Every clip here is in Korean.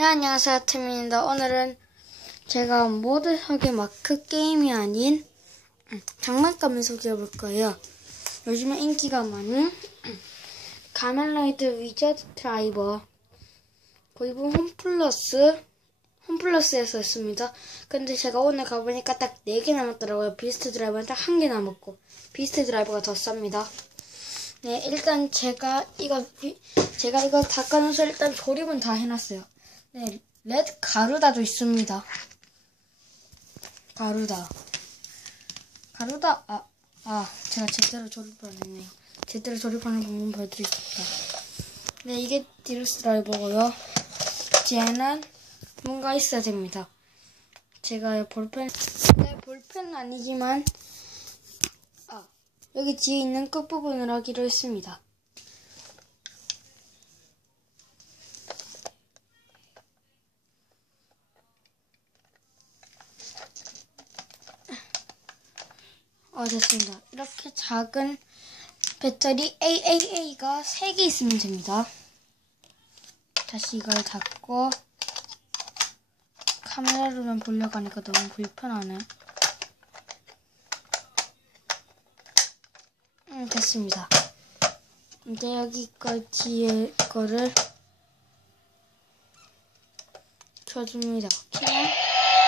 네, 안녕하세요. 팀입니다. 오늘은 제가 모드 설계 마크 게임이 아닌 음, 장난감을 소개해 볼 거예요. 요즘에 인기가 많은 가면라이드 위저드 드라이버 그리고 홈플러스 홈플러스에서 했습니다. 근데 제가 오늘 가보니까 딱 4개 남았더라고요. 비스트 드라이버는 딱 1개 남았고 비스트 드라이버가 더 쌉니다. 네, 일단 제가 이거 제가 이거 닦아놓어서 일단 조립은 다 해놨어요. 네, 레드 가루다도 있습니다. 가루다. 가루다, 아, 아, 제가 제대로 조립을 안 했네요. 제대로 조립하는 방법 보여드리겠습니다. 네, 이게 디루스 드라이버고요. 뒤에는 뭔가 있어야 됩니다. 제가 볼펜, 네, 볼펜은 아니지만, 아, 여기 뒤에 있는 끝부분을 하기로 했습니다. 어, 됐습니다. 이렇게 작은 배터리 AAA가 3개 있으면 됩니다. 다시 이걸 닫고 카메라로만 보려고 하니까 너무 불편하네. 음, 됐습니다. 이제 여기 거 뒤에 거를 켜줍니다. 키면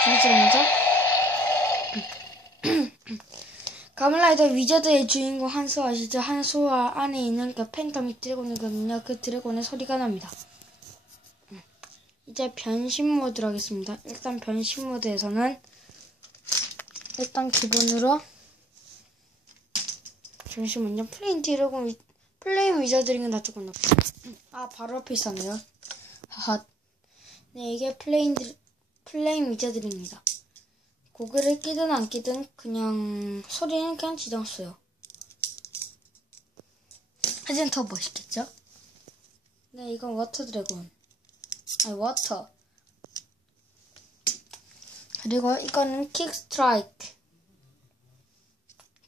불이 들어옵니다. 가물라이더 위저드의 주인공 한수 아시죠? 한수와 안에 있는 그 팬텀이 드래곤이거든요. 그 드래곤의 소리가 납니다. 음. 이제 변신 모드로 하겠습니다. 일단 변신 모드에서는 일단 기본으로 잠시만요. 플레인 드래곤 위, 플레인 위저드링은 다 조금 높고 아 바로 앞에 있었네요. 하하. 네 이게 플레인 플레인 위저드링입니다. 고글을 끼든 안 끼든 그냥 소리는 그냥 지정 써요. 하지만 더 멋있겠죠? 네, 이건 워터 드래곤. 아니, 워터. 그리고 이거는 킥 스트라이크.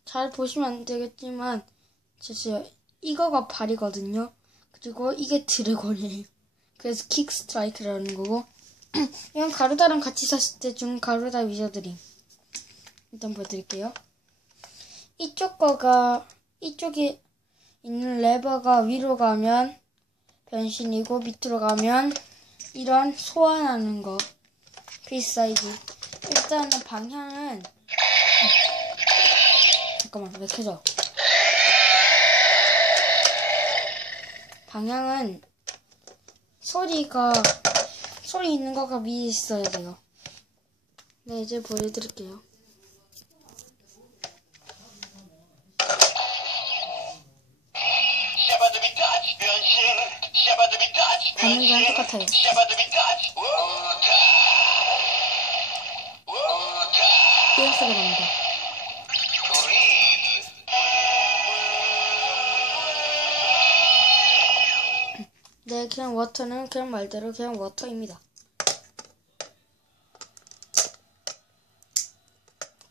잘 보시면 안 되겠지만, 진짜 이거가 발이거든요. 그리고 이게 드래곤이에요. 그래서 킥 스트라이크라는 거고, 이건 가루다랑 같이 샀을 때 준 가루다 위저드림. 일단 보여드릴게요. 이쪽 거가, 이쪽에 있는 레버가 위로 가면 변신이고 밑으로 가면 이런 소환하는 거. 필사이즈. 일단은 방향은, 잠깐만, 왜 켜져? 방향은 소리가 소리 있는 거가 위에 있어야 돼요. 네, 이제 보여드릴게요. 반응이랑 똑같아요. 소리가 납니다. 네, 그냥 워터는 그냥 말대로 그냥 워터입니다.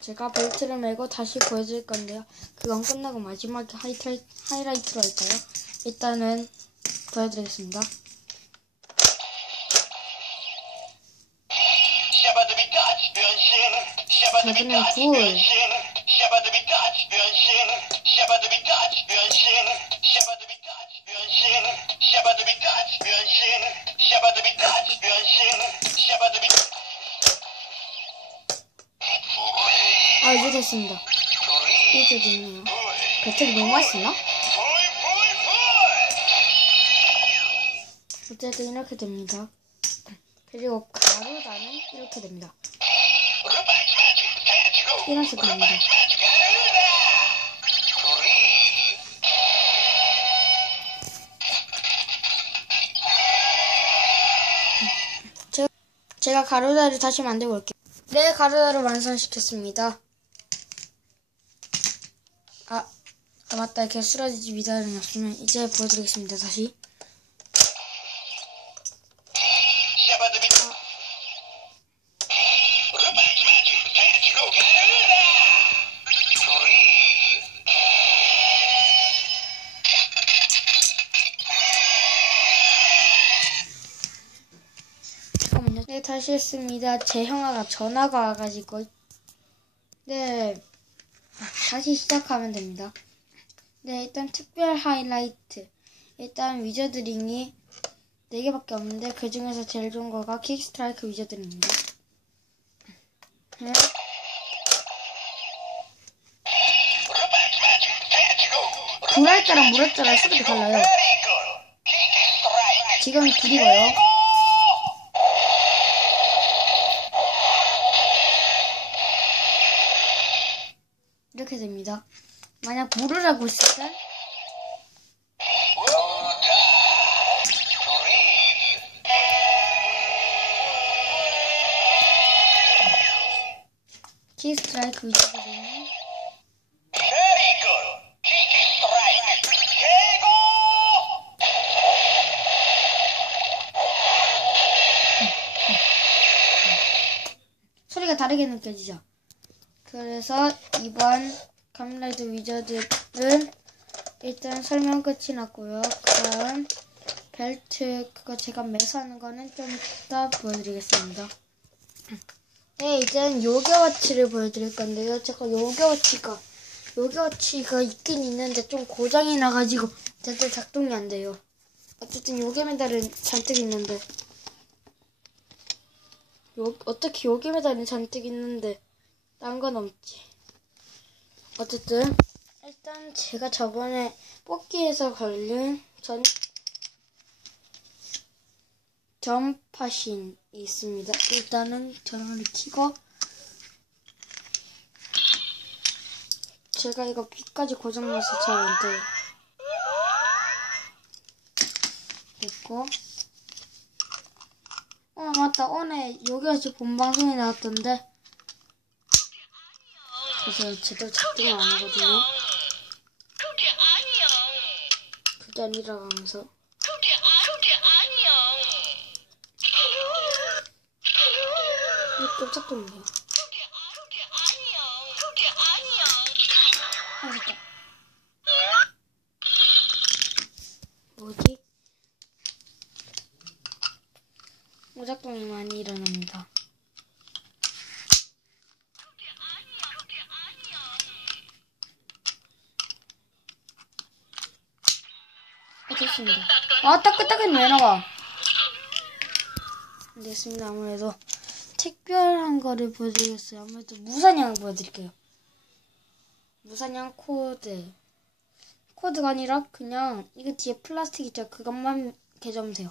제가 벨트를 메고 다시 보여줄 건데요. 그건 끝나고 마지막에 하이라이, 하이라이트로 할까요? 일단은 보여드리겠습니다. 저는 불. 아, 이제 됐습니다. 이제 됐네요. 배터리 너무 맛있나? 어쨌든 이렇게 됩니다. 그리고 가루다는 이렇게 됩니다. 이런 식으로 됩니다. 제가 가루다를 다시 만들고 올게요. 네, 가루다를 완성시켰습니다. 아, 아 맞다. 개수라지 미달이 없으면 이제 보여드리겠습니다. 다시. 네, 다시 했습니다. 제 형아가 전화가 와가지고. 네. 아, 다시 시작하면 됩니다. 네, 일단 특별 하이라이트. 일단 위저드링이 4개밖에 없는데 그 중에서 제일 좋은 거가 킥스트라이크 위저드링입니다. 네. 물할 때랑 소리가 달라요. 지금 불이고요. 됩니다. 만약 하고 있을 때 키 스트라이크 위치가 되면 소리가 다르게 느껴지죠. 그래서 이번 카밀라이드 위저드는 일단 설명 끝이 났고요. 그다음 벨트 그거 제가 매서 하는 거는 좀 이따 보여드리겠습니다. 네, 이제는 요게워치를 보여드릴 건데요. 제가 요게워치가 요게워치가 있긴 있는데 좀 고장이 나가지고 제대로 작동이 안 돼요. 어쨌든 요게 메달은 잔뜩 있는데 요, 어떻게 요게 메달은 잔뜩 있는데 딴 건 없지. 어쨌든 일단 제가 저번에 뽑기에서 걸린 전 점파신이 있습니다. 일단은 전원을 켜고 제가 이거 빛까지 고장나서 잘 안 돼요. 됐고 어 맞다 오늘 여기에서 본 방송이 나왔던데 그래서 제대로 작동을 안 하거든요. 그게 아니야. 그게 아니라 하면서 그게 아, 그게 아니야. 이렇게 작동돼요. 그게 아, 그게 아니야. 그게 아니야. 아 됐다. 뭐지? 오작동이 많이 일어납니다. 그게 아니야. 그게 아니야. 어, 됐습니다. 아, 따끈따끈 왜 나와? 됐습니다. 아무래도 특별한 거를 보여드리겠어요. 아무래도 무사냥 보여드릴게요. 무사냥 코드. 코드가 아니라 그냥 이거 뒤에 플라스틱 있죠? 그것만 개조하면 돼요.